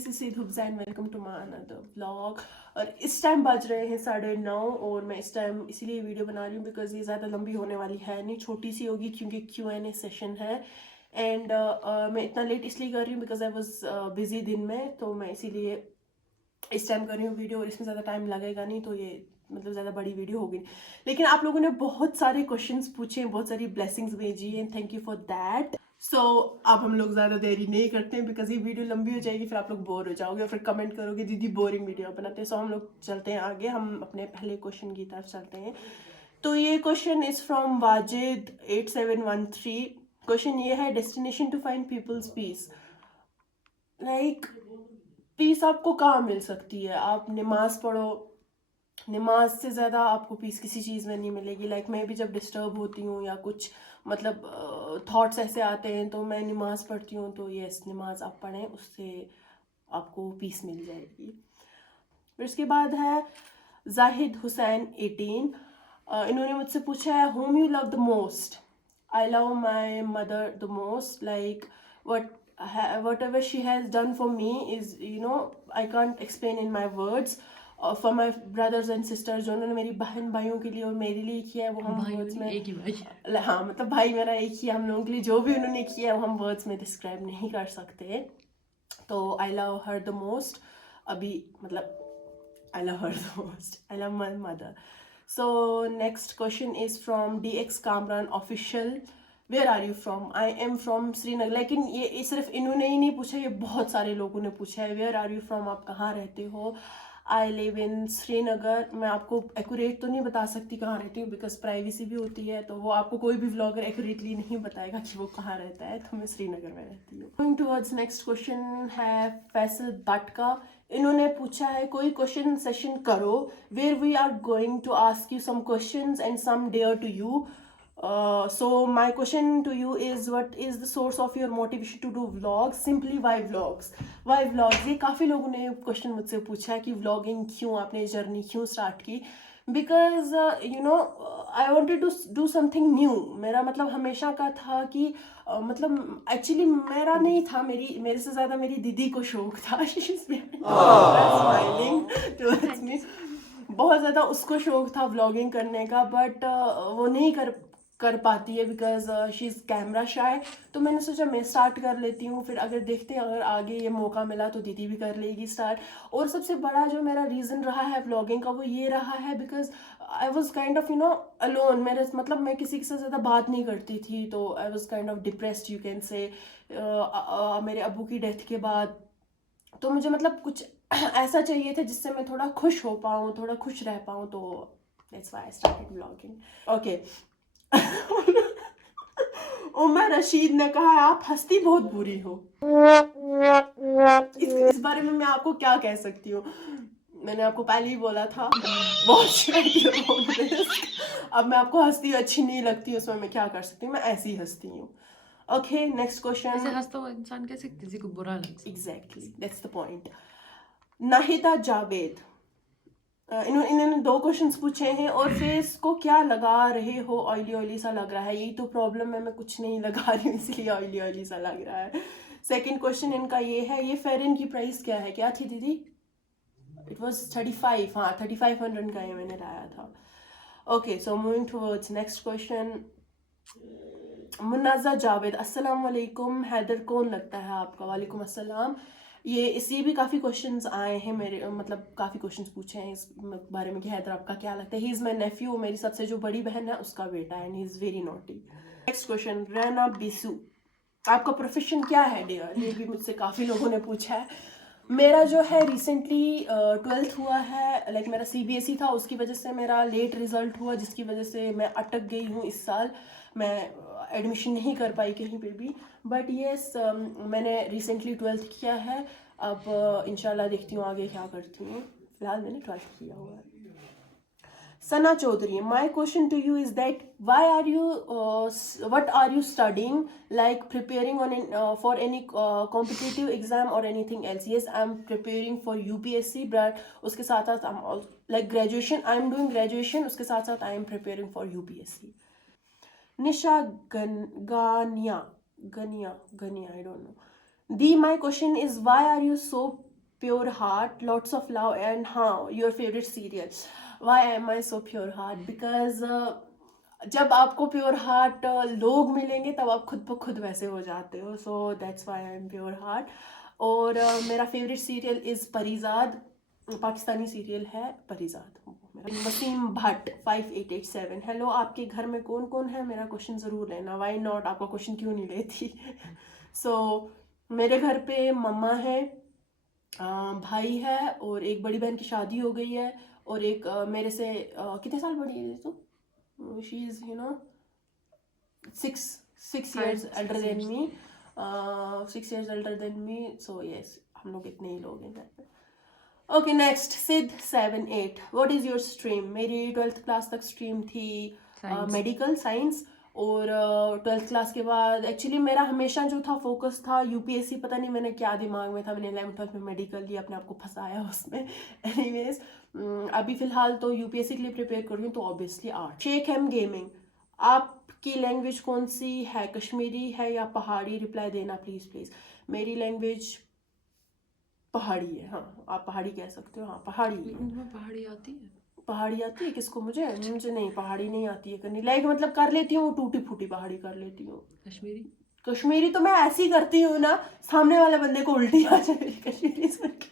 This is Siddh Hussain, welcome to my another vlog. और इस time बज रहे हैं 9:30 और मैं इस टाइम इसीलिए वीडियो बना रही हूँ बिकॉज ये ज़्यादा लंबी होने वाली है नहीं, छोटी सी होगी क्योंकि Q&A सेशन है। एंड मैं इतना लेट इसलिए कर रही हूँ बिकॉज आई वॉज बिजी दिन में, तो मैं इसीलिए इस टाइम कर रही हूँ वीडियो और इसमें ज़्यादा टाइम लगेगा नहीं, तो ये मतलब ज़्यादा बड़ी वीडियो होगी। लेकिन आप लोगों ने बहुत सारे क्वेश्चंस पूछे, बहुत सारी ब्लेसिंग्स भेजी and thank you for that. So अब हम लोग ज़्यादा देरी नहीं करते हैं बिकॉज ये वीडियो लंबी हो जाएगी, फिर आप लोग बोर हो जाओगे और फिर कमेंट करोगे दीदी बोरिंग वीडियो बनाते हैं। सो हम लोग चलते हैं आगे, हम अपने पहले क्वेश्चन की तरफ चलते हैं। तो ये question is from Wajid 8713। Question ये है, destination to find peoples peace. Like peace आपको कहाँ मिल सकती है? आप नमाज पढ़ो, नमाज से ज़्यादा आपको पीस किसी चीज़ में नहीं मिलेगी। लाइक मैं भी जब डिस्टर्ब होती हूँ या कुछ मतलब थॉट्स ऐसे आते हैं तो मैं नमाज पढ़ती हूँ, तो यस नमाज आप पढ़ें, उससे आपको पीस मिल जाएगी। फिर इसके बाद है जाहिद हुसैन 18। इन्होंने मुझसे पूछा है, home you love the most? I love my mother the most. Like whatever she has done for me is, I can't explain in my words. For my brothers and sisters, जो उन्होंने मेरी बहन भाइयों के लिए और मेरे लिए किया है वो हम वर्ड्स में, एक ही भाई। हाँ मतलब भाई मेरा एक ही है, हम लोगों के लिए जो भी उन्होंने किया है वो हम वर्ड्स में डिस्क्राइब नहीं कर सकते। तो I love her the most. अभी मतलब I love her the most. I love my mother. So next question is from DX Kamran official. Where are you from? I am from Srinagar. लेकिन ये सिर्फ इन्होंने ही नहीं पूछा, ये बहुत सारे लोगों ने पूछा है Where are you from? आप कहाँ रहते हो? I live in Srinagar. मैं आपको एक्यूरेट तो नहीं बता सकती कहाँ रहती हूँ बिकॉज प्राइवेसी भी होती है, तो वो आपको कोई भी व्लॉगर एक्यूरेटली नहीं बताएगा कि वो कहाँ रहता है, तो मैं श्रीनगर में रहती हूँ। गोइंग टुवर्ड्स नेक्स्ट क्वेश्चन है फैसल भट्ट का। इन्होंने पूछा है, कोई क्वेश्चन सेशन करो where we are going to ask you some questions and some dare to you. So my question to you is, what is the source of your motivation to do vlogs? Simply why vlogs? Why vlogs? ये काफ़ी लोगों ने question मुझसे पूछा है कि vlogging क्यों, आपने जर्नी क्यों स्टार्ट की? Because I wanted to do something new. मेरा मतलब हमेशा का था कि मतलब एक्चुअली मेरा नहीं था, मेरे से ज़्यादा मेरी दीदी को शौक था। Smiling towards me. बहुत ज़्यादा उसको शौक था व्लॉगिंग करने का, बट वो नहीं कर पाती है because she is camera shy. तो मैंने सोचा मैं स्टार्ट कर लेती हूँ, फिर अगर देखते हैं अगर आगे ये मौका मिला तो दीदी भी कर लेगी स्टार्ट। और सबसे बड़ा जो मेरा रीज़न रहा है व्लॉगिंग का वो ये रहा है because I was kind of alone. मेरे मतलब मैं किसी के साथ ज़्यादा बात नहीं करती थी, तो I was kind of depressed you can say मेरे अबू की डेथ के बाद। तो मुझे मतलब कुछ ऐसा चाहिए था जिससे मैं थोड़ा खुश हो पाऊँ, थोड़ा खुश रह पाऊँ, तो that's why I started vlogging. Okay. Umar Rashid ने कहा है, आप हंसती बहुत बुरी हो। इस बारे में मैं आपको क्या कह सकती हूँ? मैंने आपको पहले ही बोला था अब मैं आपको हंसती अच्छी नहीं लगती, उसमें मैं क्या कर सकती हूँ, मैं ऐसी हंसती हूँ। ओके नेक्स्ट ऐसे क्वेश्चन। हंसता हुआ इंसान कैसे किसी को बुरा लग सकता है? Exactly that's the point. Nahida Javed, इन्होंने 2 क्वेश्चंस पूछे हैं। और फेस को क्या लगा रहे हो? ऑयली ऑयली सा लग रहा है। यही तो प्रॉब्लम है, मैं कुछ नहीं लगा रही हूँ इसलिए ऑयली ऑयली सा लग रहा है। सेकंड क्वेश्चन इनका ये है, ये फेरन की प्राइस क्या है? क्या थी दीदी? It was 35। हाँ 3500 का ये मैंने लाया था। Okay so moving towards next question. Munaza Javed, अस्सलाम वालेकुम, हैदर कौन लगता है आपका? वालेकुम अस्सलाम। ये भी काफ़ी क्वेश्चंस आए हैं मेरे, मतलब काफ़ी क्वेश्चंस पूछे हैं इस बारे में कि हैदर आपका क्या लगता है। ही इज़ माई नेफ्यू, मेरी सबसे जो बड़ी बहन है उसका बेटा है, and he is very naughty. Next question, Raina Bisu, आपका प्रोफेशन क्या है डियर? ये भी मुझसे काफ़ी लोगों ने पूछा है। मेरा जो है रिसेंटली 12th हुआ है। लाइक मेरा CBSE था, उसकी वजह से मेरा लेट रिजल्ट हुआ, जिसकी वजह से मैं अटक गई हूँ इस साल। मैं एडमिशन नहीं कर पाई कहीं पे भी, बट येस मैंने रिसेंटली 12th किया है। अब इंशाल्लाह देखती हूँ आगे क्या करती हूँ। फिलहाल मैंने 12th किया हुआ है। Sana Chaudhary, my question to you is that why are you, what are you studying? Like preparing for any competitive exam or anything else? Yes, I'm preparing for UPSC, but उसके साथ साथ I'm also, like graduation, I'm doing graduation, उसके साथ साथ I am preparing for UPSC. Nisha Gania, I don't know. My question is, why are you so pure heart, lots of love, and हाँ your favourite serial. Why am I so pure heart? Because जब आपको pure heart लोग मिलेंगे तब आप खुद ब खुद वैसे हो जाते हो. So that's why I am pure heart. और मेरा favourite serial is Parizad. Pakistani serial है परिजाद. वसीम भट्ट 5887. हेलो, आपके घर में कौन कौन है? मेरा क्वेश्चन ज़रूर लेना. Why not? आपका क्वेश्चन क्यों नहीं लेती? सो मेरे घर पे मम्मा है, भाई है, और एक बड़ी बहन की शादी हो गई है, और एक मेरे से कितने साल बड़ी है तो? She is 6 years elder than me. 6 years elder than me. So yes, हम लोग इतने ही लोग हैं घर पे. Okay next, Sid 78. What is your stream? मेरी 12th क्लास तक स्ट्रीम थी मेडिकल साइंस, और 12th क्लास के बाद एक्चुअली मेरा हमेशा जो था फोकस था यूपीएससी. पता नहीं मैंने क्या दिमाग में था, मैंने 11th 12th में मेडिकल लिया, अपने आप को फंसाया उसमें. एनीवेज अभी फ़िलहाल तो यूपीएससी के लिए प्रिपेयर कर रही हूँ, तो obviously art. Sheikh M gaming. आपकी लैंग्वेज कौन सी है? कश्मीरी है या पहाड़ी? रिप्लाई देना प्लीज़ प्लीज़. मेरी लैंग्वेज पहाड़ी है. हाँ, आप पहाड़ी कह सकते हो. हाँ, पहाड़ी. लेकिन तुम्हें पहाड़ी आती है? पहाड़ी आती है किसको? मुझे नहीं, पहाड़ी नहीं आती है करनी. लाइक मतलब कर लेती हूँ, टूटी फूटी पहाड़ी कर लेती हूँ. कश्मीरी? कश्मीरी तो मैं ऐसी करती हूँ ना, सामने वाले बंदे को उल्टी आ जाए मेरी कश्मीरी सुन के.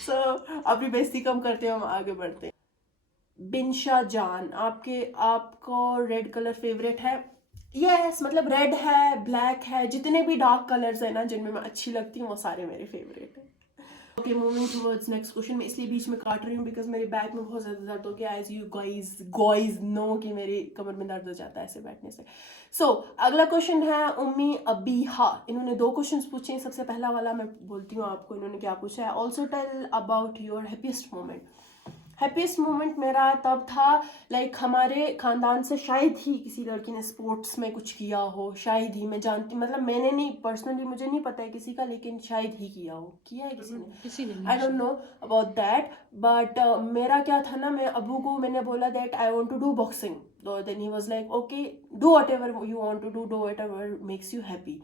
सो अपनी बेइज्जती कम करते हैं, हम आगे बढ़ते हैं. बिनशा जान, आपको रेड कलर फेवरेट है? यस, मतलब रेड है, ब्लैक है, जितने भी डार्क कलर्स है ना जिनमें मैं अच्छी लगती हूँ वो सारे मेरे फेवरेट हैं. Okay, moving towards next question. मैं इसलिए बीच में काट रही हूँ बिकॉज मेरे बैक में बहुत ज़्यादा दर्द हो गया. एज यू गाइज नो कि मेरी कमर में दर्द हो जाता है ऐसे बैठने से. सो अगला क्वेश्चन है उम्मी अबीहा. इन्होंने 2 क्वेश्चन पूछे हैं. सबसे पहला वाला मैं बोलती हूँ आपको इन्होंने क्या पूछा है. Also tell about your happiest moment. Happiest moment मेरा तब था, लाइक हमारे ख़ानदान से शायद ही किसी लड़की ने स्पोर्ट्स में कुछ किया हो. शायद ही, मैं जानती, मतलब मैंने नहीं, पर्सनली मुझे नहीं पता है किसी का, लेकिन शायद ही किया हो. किया है किसी ने? I don't know about that. But मेरा क्या था ना, मैं अबू को मैंने बोला that I want to do boxing. Then he was like okay, do whatever you want to do whatever makes you happy.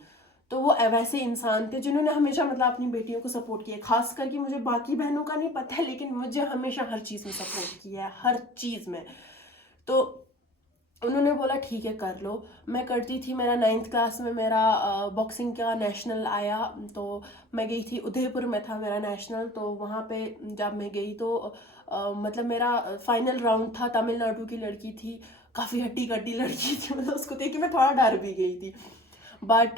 तो वो वैसे इंसान थे जिन्होंने हमेशा मतलब अपनी बेटियों को सपोर्ट किया. खास करके मुझे बाकी बहनों का नहीं पता है, लेकिन मुझे हमेशा हर चीज़ में सपोर्ट किया है, हर चीज़ में. तो उन्होंने बोला ठीक है कर लो. मैं करती थी. मेरा 9th क्लास में मेरा बॉक्सिंग का नेशनल आया, तो मैं गई थी. उदयपुर में था मेरा नेशनल. तो वहाँ पे जब मैं गई तो मतलब मेरा फाइनल राउंड था. तमिलनाडु की लड़की थी, काफ़ी हट्टी कट्टी लड़की थी. मतलब उसको देख के मैं थोड़ा डर भी गई थी. बट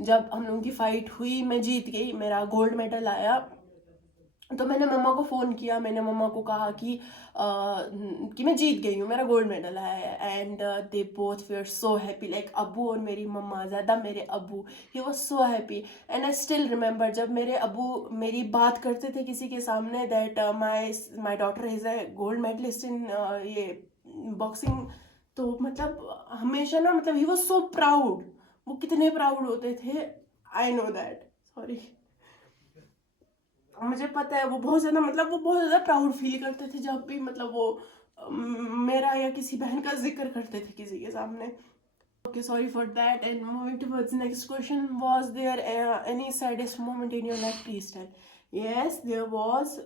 जब हम लोगों की फ़ाइट हुई मैं जीत गई, मेरा गोल्ड मेडल आया. तो मैंने मम्मा को फ़ोन किया. मैंने मम्मा को कहा कि मैं जीत गई हूँ, मेरा गोल्ड मेडल आया है. And they both were so happy. Like अबू और मेरी मम्मा, ज़्यादा मेरे अबू, he was so happy. And I still remember जब मेरे अबू मेरी बात करते थे किसी के सामने that my daughter is a gold medalist in ये बॉक्सिंग. तो मतलब हमेशा ना, मतलब ही वॉज सो प्राउड. वो कितने प्राउड होते थे. I know that. सॉरी, मुझे पता है वो बहुत ज़्यादा, मतलब वो बहुत ज़्यादा प्राउड फील करते थे जब भी मतलब वो मेरा या किसी बहन का जिक्र करते थे किसी के सामने. Okay, sorry for that. And moving towards next question. Was there any saddest moment in your life? Please tell. Yes there was.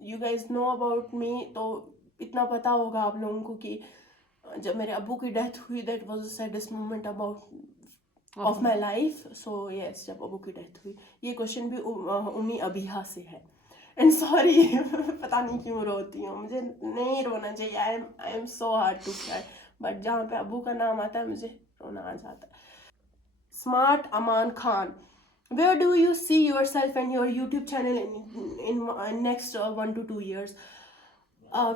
You guys know about me, तो इतना पता होगा आप लोगों को कि जब मेरे अब्बू की डेथ हुई, that was the saddest moment about of my life. So yes, जब अबू की डेथ हुई. ये क्वेश्चन भी उम्मी अबीहा से है. एंड सॉरी पता नहीं क्यों रोती हूँ, मुझे नहीं रोना चाहिए. I am so hard to cry, but जहाँ पे अबू का नाम आता है मुझे रोना आ जाता है. Smart Aman Khan. Where do you see yourself and your YouTube channel in next 1 to 2 years?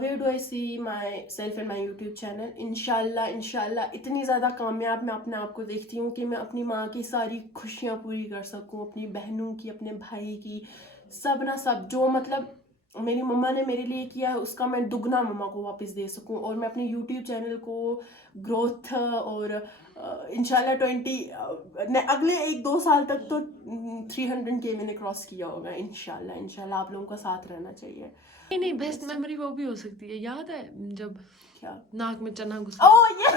Where do I see myself and my YouTube channel? इंशाल्लाह इतनी ज़्यादा कामयाब मैं अपने आप को देखती हूँ कि मैं अपनी माँ की सारी खुशियाँ पूरी कर सकूँ, अपनी बहनों की, अपने भाई की, सब ना सब जो मतलब मेरी मम्मा ने मेरे लिए किया है उसका मैं दुगना मम्मा को वापस दे सकूँ. और मैं अपने YouTube चैनल को ग्रोथ और इंशाल्लाह 20 अगले 1-2 साल तक तो 300K मैंने क्रॉस किया होगा. इंशाल्लाह आप लोगों का साथ रहना चाहिए. नहीं, बेस्ट मेमोरी वो भी हो सकती है. याद है जब क्या? नाक में चना घुस ओह ये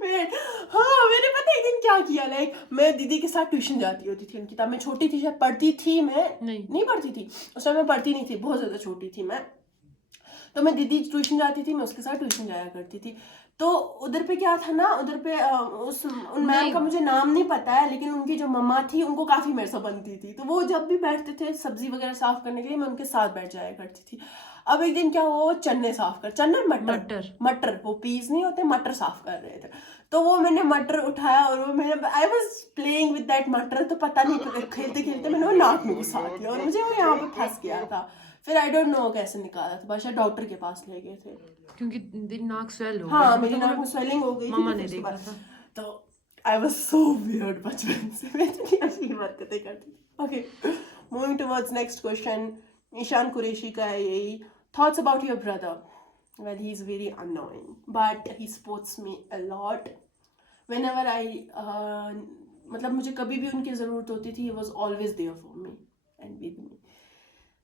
वेट, हाँ मैंने पता है एक दिन क्या किया, लाइक मैं दीदी के साथ ट्यूशन जाती होती थी उनकी, तब मैं छोटी थी, शायद पढ़ती थी मैं, नहीं पढ़ती थी उस टाइम, मैं पढ़ती नहीं थी, बहुत ज़्यादा छोटी थी मैं। तो मैं दीदी ट्यूशन जाती थी, मैं उसके साथ ट्यूशन जाया करती थी। तो उधर पे क्या था ना, उधर पे उन मैम का मुझे नाम नहीं पता है, लेकिन उनकी जो मम्मा थी उनको काफ़ी मेरे से बनती थी, तो वो जब भी बैठते थे सब्जी वगैरह साफ करने के लिए, मैं उनके साथ बैठ जाया करती थी। अब एक दिन क्या हुआ, वो चने साफ कर, चने मटर वो पीस नहीं होते, मटर साफ कर रहे थे। तो वो मैंने मटर उठाया और वो मैंने I was playing with that मटर, तो पता नहीं खेलते खेलते मैंने वो नाक में घुसा दिया और मुझे वो यहाँ पे फंस गया था। फिर आई डोंट नो कैसे निकाला था, बादशाह डॉक्टर के पास ले गए थे, क्योंकि नाक स्वेल हो हाँ गया, मेरी मतलब नाक में स्वेलिंग हो गई थी, मम्मा तो ने फिर उसके देखा बाद था। तो आई वाज सो वियर्ड बचपन से, मैं इतनी अजीब हरकतें करती थी। Okay, moving towards next question, Ishan Qureshi का है यही, thoughts about your brother. Well he is very annoying but he supports me a lot whenever I, मतलब मुझे कभी भी उनकी ज़रूरत होती थी, he was always there for me and with me.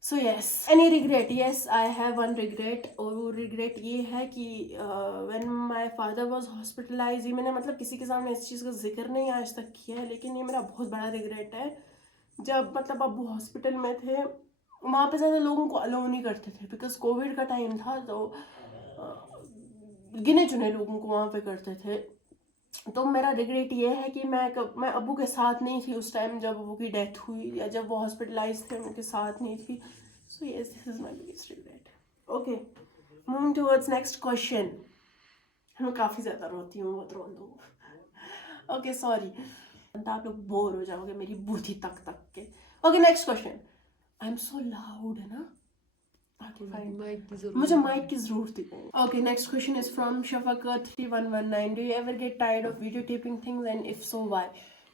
So yes, any regret, yes I have one regret, और वो रिग्रेट ये है कि when my father was hospitalise, ये मैंने मतलब किसी के सामने इस चीज़ का जिक्र नहीं आज तक किया है, लेकिन ये मेरा बहुत बड़ा रिग्रेट है। जब मतलब अब्बू हॉस्पिटल में थे, वहाँ पे ज़्यादा लोगों को अलाउ नहीं करते थे, बिकॉज कोविड का टाइम था, तो गिने चुने लोगों को वहाँ पे करते थे। तो मेरा रिग्रेट ये है कि मैं अब्बू के साथ नहीं थी उस टाइम जब अब्बू की डेथ हुई, या जब वो हॉस्पिटलाइज थे उनके साथ नहीं थी। So yes, this is my biggest regret. Okay, moving towards next question. मैं काफ़ी ज़्यादा रोती हूँ, बहुत रो दूँ। ओके सॉरी, आप लोग बोर हो जाओगे मेरी बूथी तक के। Okay next question, I am so loud है ना, मुझे माइक की जरूरत है। Okay next question is from Shafaqat 3119, do you ever get tired of video taping things and if so why?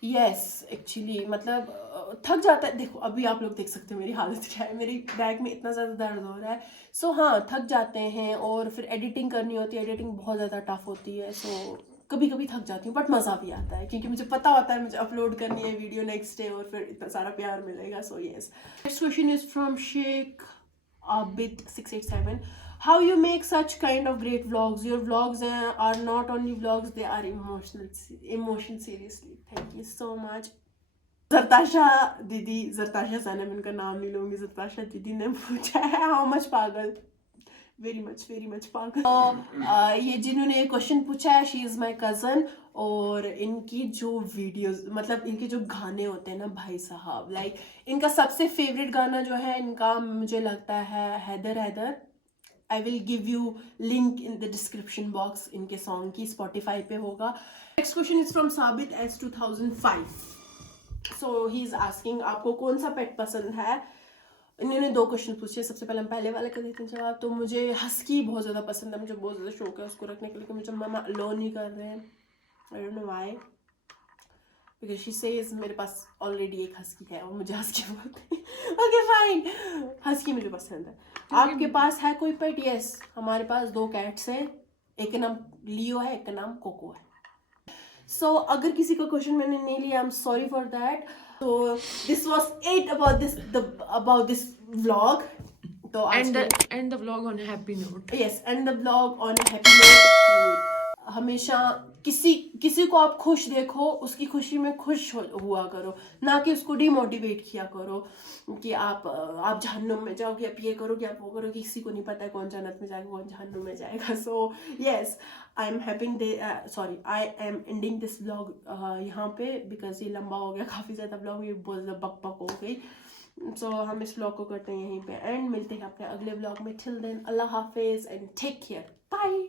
Yes, actually मतलब थक जाता है। देखो अभी आप लोग देख सकते हो मेरी हालत क्या है, मेरी बैक में इतना ज़्यादा दर्द हो रहा है। सो हाँ, थक जाते हैं, और फिर एडिटिंग करनी होती है, एडिटिंग बहुत ज़्यादा टफ होती है। सो कभी कभी थक जाती हूँ, बट मज़ा भी आता है, क्योंकि मुझे पता होता है मुझे अपलोड करनी है वीडियो नेक्स्ट डे, और फिर इतना सारा प्यार मिलेगा। So yes, next question is from Sheikh Abid 687. How you make such kind of great vlogs? Your vlogs are not only vlogs, they are emotion seriously. Thank you so much. Zartasha दीदी, जरताशा सनम, इनका नाम नहीं लूंगी, जरताशा दीदी ने पूछा है हाउ मच पागल, वेरी मच पागल। ये जिन्होंने ये क्वेश्चन पूछा है, शी इज़ माई कज़न, और इनकी जो वीडियोस, मतलब इनके जो गाने होते हैं ना भाई साहब, लाइक इनका सबसे फेवरेट गाना जो है इनका, मुझे लगता है Haider Haider. I will give you link in the description box, इनके सॉन्ग की स्पॉटिफाई पे होगा। Next question is from Sabit S 2005। So he is asking, आपको कौन सा पेट पसंद है? इन्होंने 2 क्वेश्चन पूछे, सबसे पहले हम पहले वाले का देते हैं जवाब। तो मुझे हस्की बहुत ज़्यादा पसंद है, मुझे बहुत ज़्यादा शौक है उसको रखने के लिए, मुझे मामा अलो नहीं कर रहे हैं, आई don't know why, because she says मेरे पास ऑलरेडी एक हस्की है, और मुझे हस्की बोलते हैं। ओके फाइन, हस्की मुझे पसंद है। आपके पास है कोई पेट? यस, हमारे पास 2 कैट्स हैं, एक का नाम लियो है, एक का नाम कोको है। सो अगर किसी का क्वेश्चन मैंने नहीं लिया, I am sorry for that. So this was it about this vlog. तो end the vlog on a happy note. Yes, end the vlog on a happy note. हमेशा किसी को आप खुश देखो, उसकी खुशी में खुश हुआ करो, ना कि उसको डिमोटिवेट किया करो कि आप जहन्नुम में जाओगे, आप ये करोगे, आप वो करोगे। किसी को नहीं पता है कौन जन्नत में जाएगा, कौन जहन्नुम में जाएगा। So yes, I am ending this vlog यहाँ पे, बिकॉज ये लंबा हो गया काफ़ी ज़्यादा व्लॉग, ये बहुत ज़्यादा बक हो गई। सो हम इस व्लॉग को करते हैं यहीं पे एंड, मिलते हैं अपने अगले व्लॉग में। टिल देन, अल्लाह हाफिज़ एंड टेक केयर, बाय।